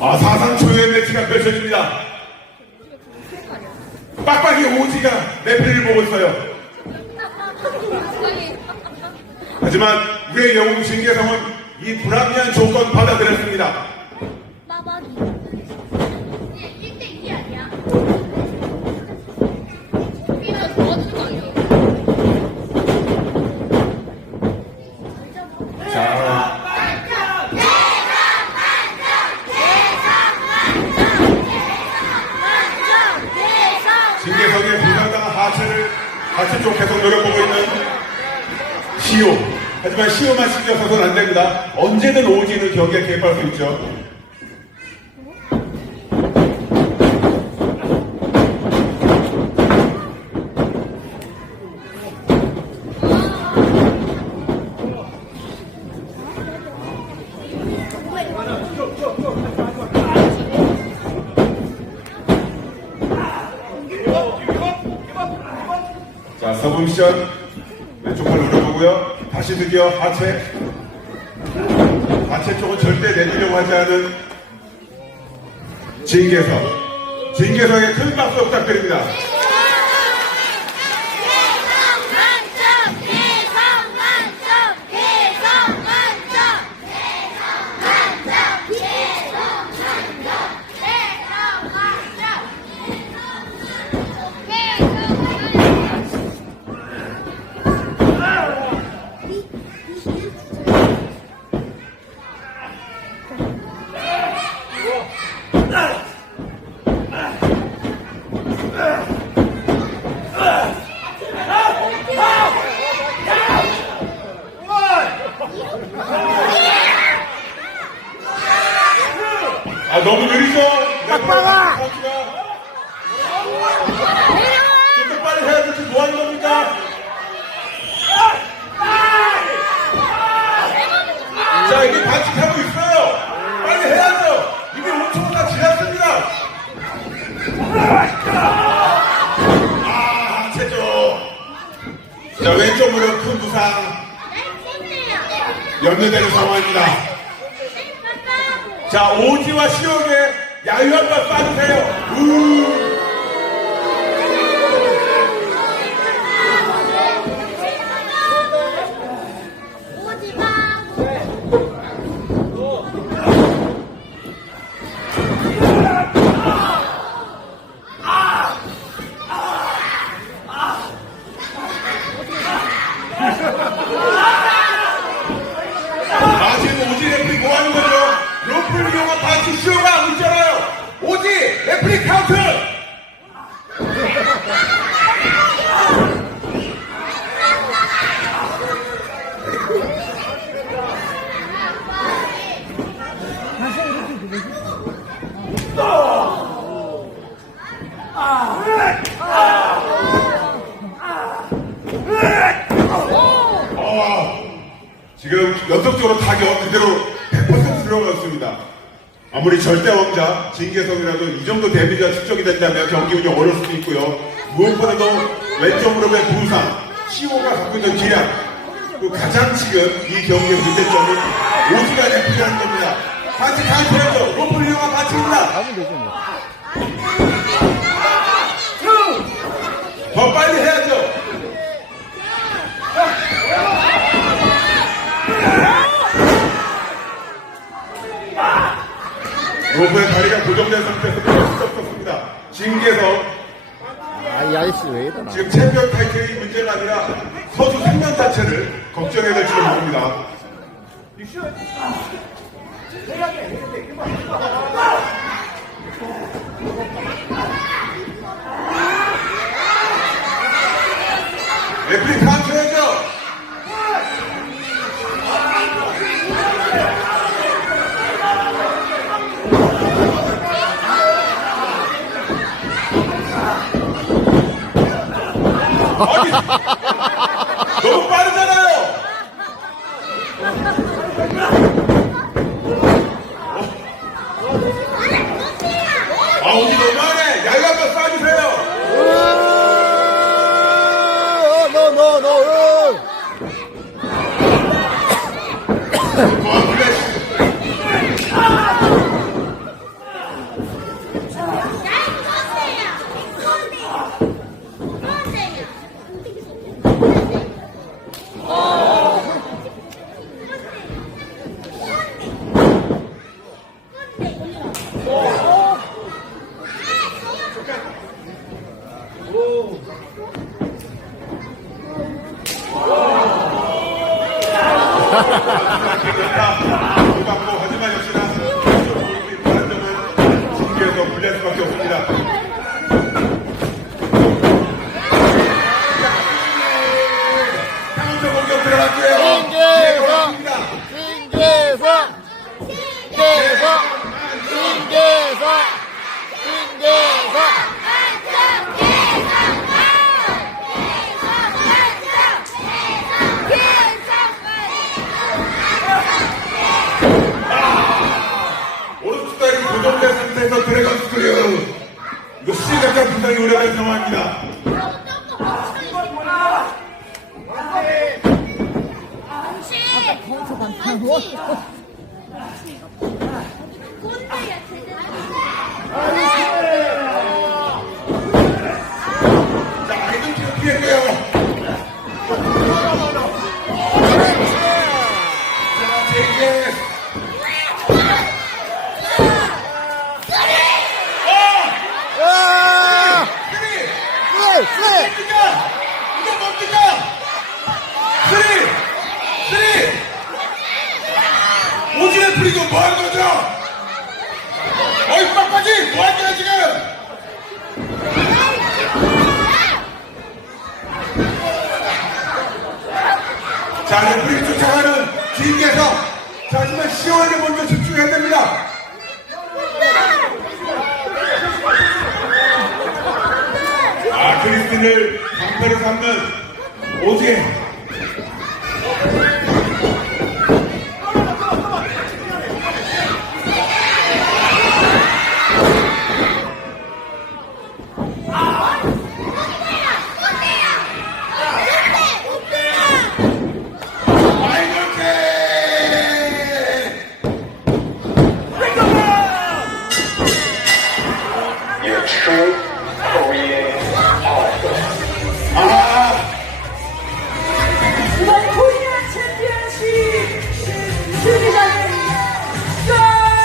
아, 사상 초유의 매치가 펼쳐집니다. 빡빡이 오지가 레프리를 보고 있어요. 하지만 우리의 영웅 진계성은 이 불합리한 조건 받아들였습니다. 마마리. 1대2 아니야? 이거 도와주는 거 아니야? 자, 진계성의 부상당한 하체를 하체 쪽 계속 노려보고 있는 시오. 하지만 시오만 신경 써서는 안 됩니다. 언제든 오지는 경기에 개입할 수 있죠. 자, 서브 미션 왼쪽 팔 노려보고요. 다시 드디어 하체. 하체 쪽은 절대 내주려고 하지 않은 진계성. 진계성의 큰 박수 부탁드립니다. 만점! 개성 만점! 개성 만점! 개성 만점! 개성 만점! 개성 만점! 개성 만점! 아, 너무 느리죠? 빡빡아! 좀더 빨리 해야 될지 뭐 하는 겁니까? 자, 이게 반칙하고 있어요. 빨리 해야죠. 이미 5초가 다 지났습니다. 아, 체조. 자, 왼쪽 무릎 큰 부상. 연루되는 상황입니다. 자, 오지와 시옥의 야유 한번 빠주세요. 우. 하고 있잖아요. 오지 레프리 카운트! 어, 지금 연속적으로 타격 그대로 100% 들어갔습니다. 아무리 절대 왕자 진계성이라도 이 정도 데미지가 축적이 된다면 경기 운영 어려울 수도 있고요. 무엇보다도 왼쪽 무릎의 부상, 시호가 갖고 있는 기량, 그 가장 지금 이 경기의 문제점은 오지가 레프리하는 겁니다. 로프를 이용한 반칙입니다. 하면 되죠 뭐. 더 빨리 해야죠. 로프의 다리가 고정된 상태에서 수 없었습니다. 진계성 아이 아저씨 왜 이러나? 지금 챔피언 타이틀이 문제가 아니라 선수 생명 자체를 걱정해야 될지도 모릅니다. 레프리 카 哈哈！Oh! 시작한 부상이 우려하는 상황입니다. 거 쓰리! 뭡니까? 이거 뭡니까? 쓰리! 쓰리! 오지랖 풀리고 뭐 하는 거죠? 어이, 빡빡이! 뭐 하는 거야, 지금? 자, 레프리 쫓아가는 주인께서 자, 하지만 시원하게 먼저 집중해야 됩니다. 아, 크리스틴을 방패로 삼는 오지